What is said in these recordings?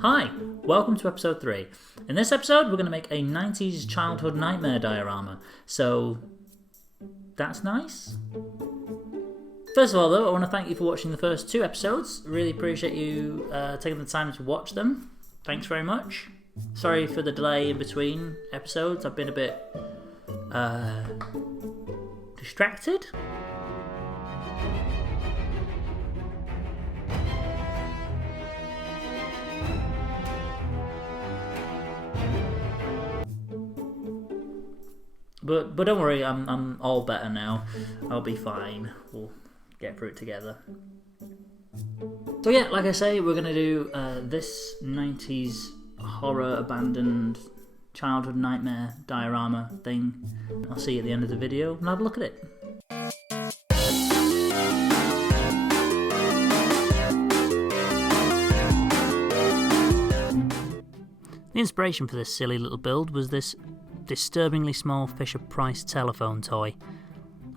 Hi, welcome to episode 3. In this episode, we're going to make a 90s childhood nightmare diorama. So, that's nice. First of all, though, I want to thank you for watching the first 2 episodes. Really appreciate you taking the time to watch them. Thanks very much. Sorry for the delay in between episodes. I've been a bit distracted. But don't worry, I'm all better now. I'll be fine. We'll get through it together. So yeah, like I say, we're gonna do this 90s horror abandoned childhood nightmare diorama thing. I'll see you at the end of the video and have a look at it. The inspiration for this silly little build was this disturbingly small Fisher-Price telephone toy.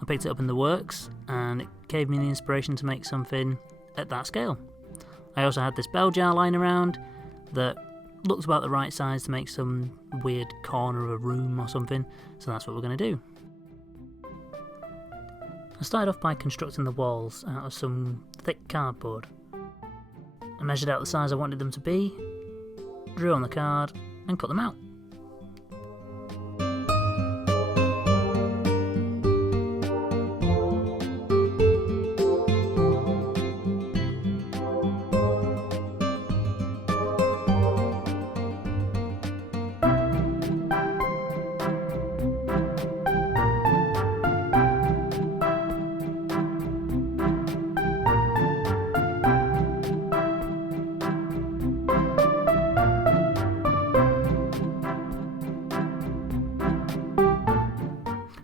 I picked it up in the works and it gave me the inspiration to make something at that scale. I also had this bell jar lying around that looked about the right size to make some weird corner of a room or something, so that's what we're going to do. I started off by constructing the walls out of some thick cardboard. I measured out the size I wanted them to be, drew on the card and cut them out.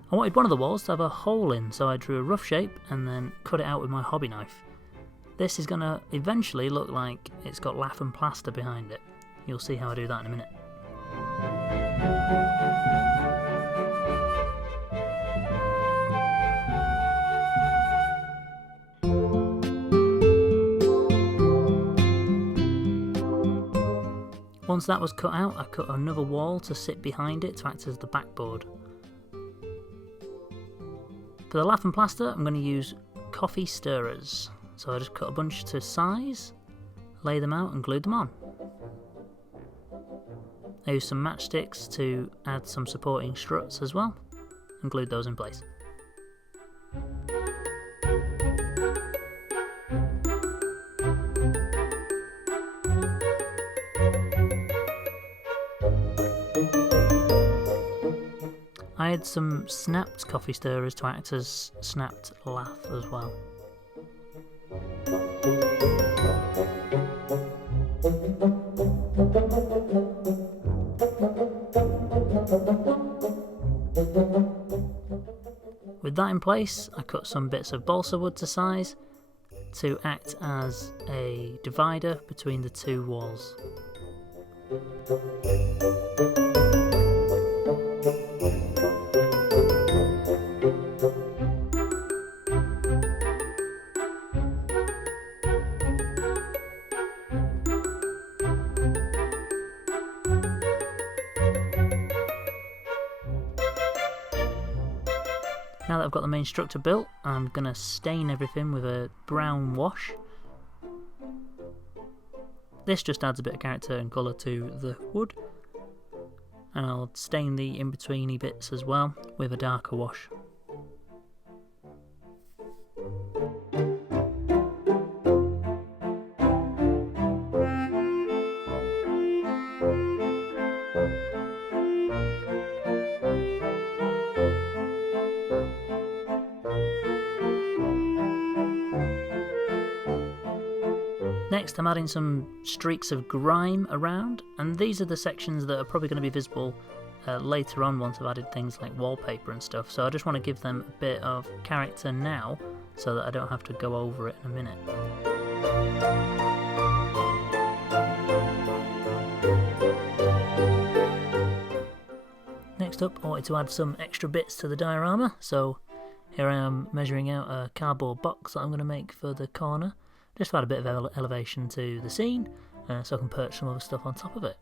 I wanted one of the walls to have a hole in, so I drew a rough shape and then cut it out with my hobby knife. This is going to eventually look like it's got lath and plaster behind it. You'll see how I do that in a minute. Once that was cut out, I cut another wall to sit behind it to act as the backboard. For the lath and plaster, I'm going to use coffee stirrers. So I just cut a bunch to size, lay them out and glued them on. I used some matchsticks to add some supporting struts as well, and glued those in place. I had some snapped coffee stirrers to act as snapped lath as well. With that in place, I cut some bits of balsa wood to size to act as a divider between the 2 walls. Now that I've got the main structure built, I'm going to stain everything with a brown wash. This just adds a bit of character and colour to the wood. And I'll stain the in-betweeny bits as well with a darker wash. Next, I'm adding some streaks of grime around, and these are the sections that are probably going to be visible later on once I've added things like wallpaper and stuff, so I just want to give them a bit of character now so that I don't have to go over it in a minute. Next up, I wanted to add some extra bits to the diorama, so here I am measuring out a cardboard box that I'm going to make for the corner. Just to add a bit of elevation to the scene, so I can perch some other stuff on top of it.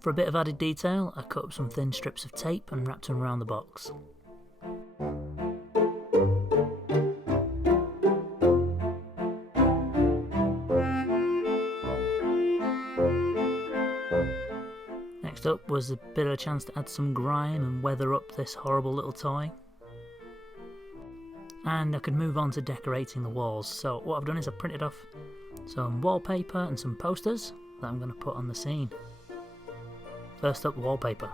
For a bit of added detail, I cut up some thin strips of tape and wrapped them around the box. Next up was a bit of a chance to add some grime and weather up this horrible little toy. And I could move on to decorating the walls. So what I've done is I've printed off some wallpaper and some posters that I'm going to put on the scene. First up, wallpaper.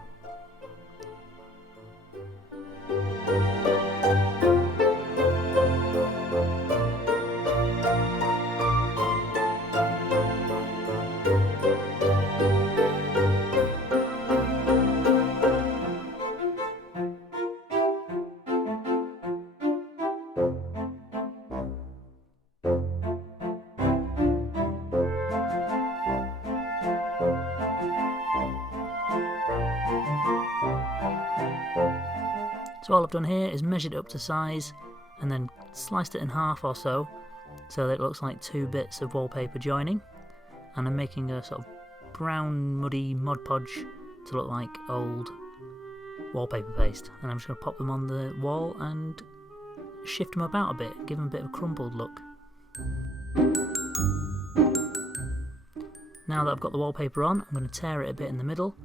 So all I've done here is measured it up to size and then sliced it in half or so that it looks like two bits of wallpaper joining, and I'm making a sort of brown muddy Mod Podge to look like old wallpaper paste, and I'm just going to pop them on the wall and shift them about a bit, give them a bit of a crumpled look. Now that I've got the wallpaper on, I'm going to tear it a bit in the middle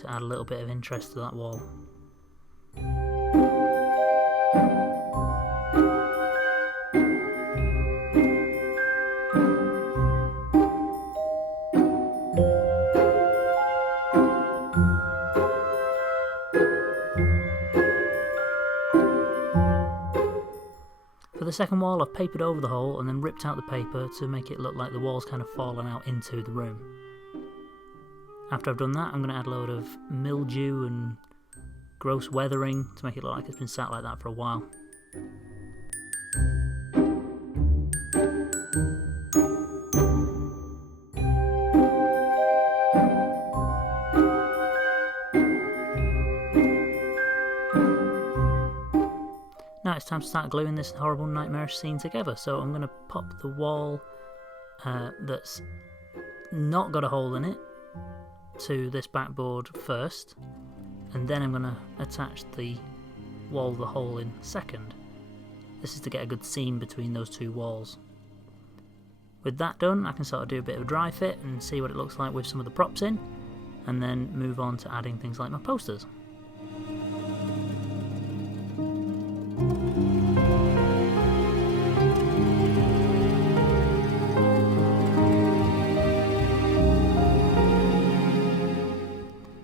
to add a little bit of interest to that wall. For the second wall, I've papered over the hole and then ripped out the paper to make it look like the wall's kind of fallen out into the room. After I've done that, I'm going to add a load of mildew and gross weathering to make it look like it's been sat like that for a while. Now it's time to start gluing this horrible nightmarish scene together, so I'm going to pop the wall that's not got a hole in it to this backboard first, and then I'm going to attach the wall with the hole in second. This is to get a good seam between those two walls. With that done, I can sort of do a bit of a dry fit and see what it looks like with some of the props in, and then move on to adding things like my posters.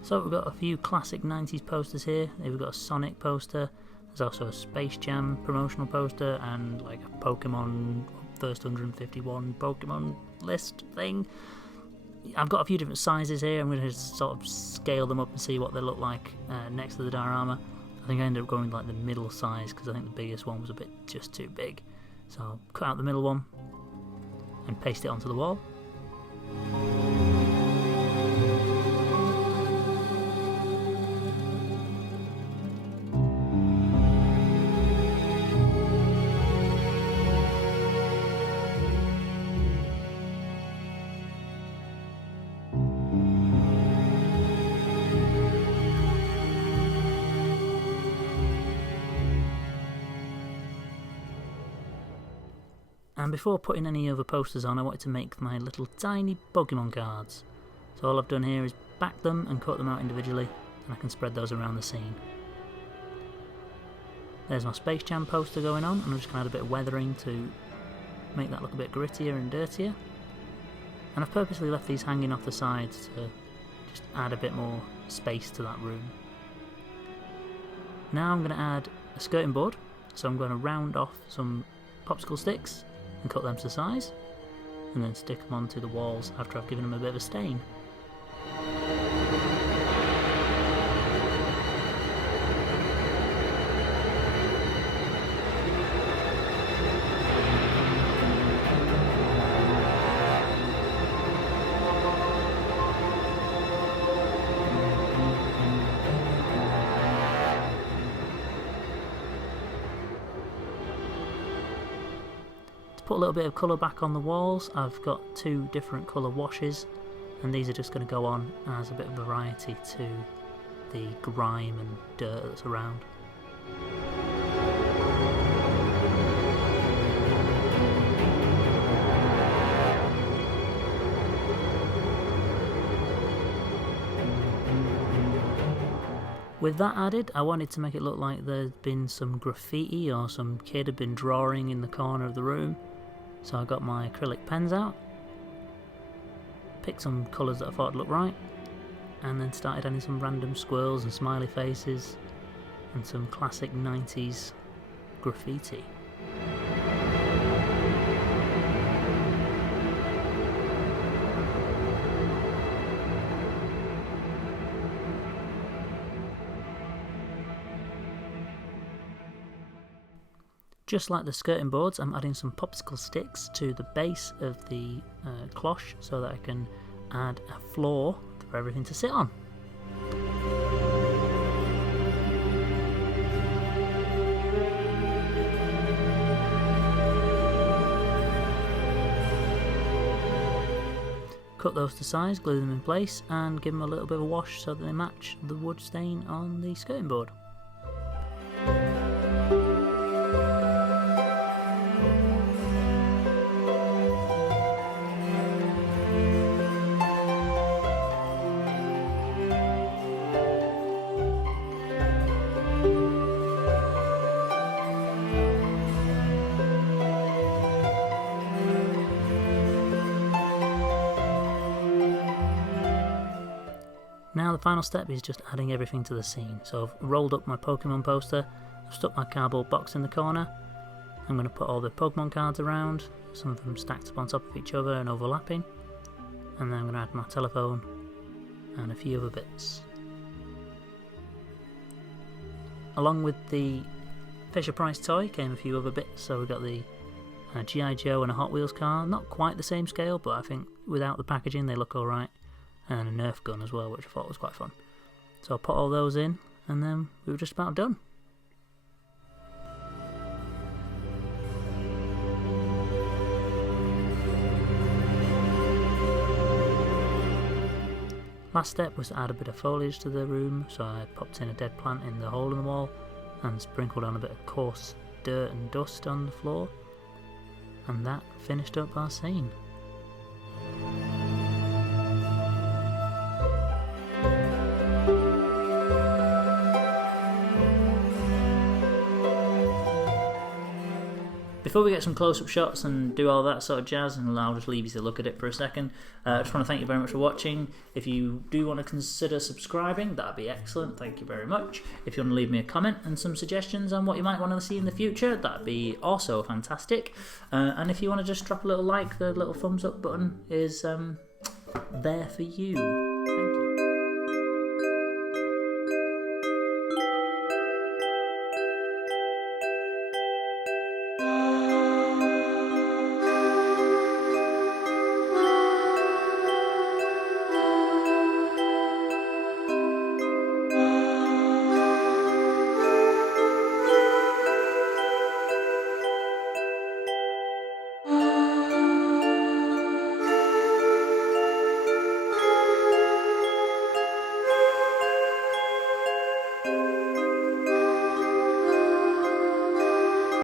So we've got a few classic 90s posters here. We've got a Sonic poster, there's also a Space Jam promotional poster, and like a Pokemon first 151 Pokemon list thing. I've got a few different sizes here. I'm going to sort of scale them up and see what they look like next to the diorama. I think I ended up going with like the middle size because I think the biggest one was a bit just too big. So I'll cut out the middle one and paste it onto the wall. And before putting any other posters on, I wanted to make my little tiny Pokemon cards. So all I've done here is back them and cut them out individually, and I can spread those around the scene. There's my Space Jam poster going on, and I'm just going to add a bit of weathering to make that look a bit grittier and dirtier. And I've purposely left these hanging off the sides to just add a bit more space to that room. Now I'm going to add a skirting board, so I'm going to round off some popsicle sticks and cut them to size, and then stick them onto the walls after I've given them a bit of a stain. put a little bit of colour back on the walls. I've got 2 different colour washes, and these are just going to go on as a bit of variety to the grime and dirt that's around. With that added, I wanted to make it look like there'd been some graffiti or some kid had been drawing in the corner of the room. So I got my acrylic pens out, picked some colours that I thought looked right, and then started adding some random squirrels and smiley faces and some classic 90s graffiti. Just like the skirting boards, I'm adding some popsicle sticks to the base of the cloche so that I can add a floor for everything to sit on. Cut those to size, glue them in place, and give them a little bit of a wash so that they match the wood stain on the skirting board. Now the final step is just adding everything to the scene. So I've rolled up my Pokemon poster, I've stuck my cardboard box in the corner, I'm going to put all the Pokemon cards around, some of them stacked up on top of each other and overlapping, and then I'm going to add my telephone and a few other bits. Along with the Fisher-Price toy came a few other bits, so we got the G.I. Joe and a Hot Wheels car, not quite the same scale, but I think without the packaging they look alright. And a Nerf gun as well, which I thought was quite fun. So I put all those in, and then we were just about done. Last step was to add a bit of foliage to the room, so I popped in a dead plant in the hole in the wall and sprinkled on a bit of coarse dirt and dust on the floor, and that finished up our scene. Before we get some close-up shots and do all that sort of jazz, and I'll just leave you to look at it for a second, I just want to thank you very much for watching. If you do want to consider subscribing, that'd be excellent, thank you very much. If you want to leave me a comment and some suggestions on what you might want to see in the future, that'd be also fantastic. And if you want to just drop a little like, the little thumbs up button is there for you.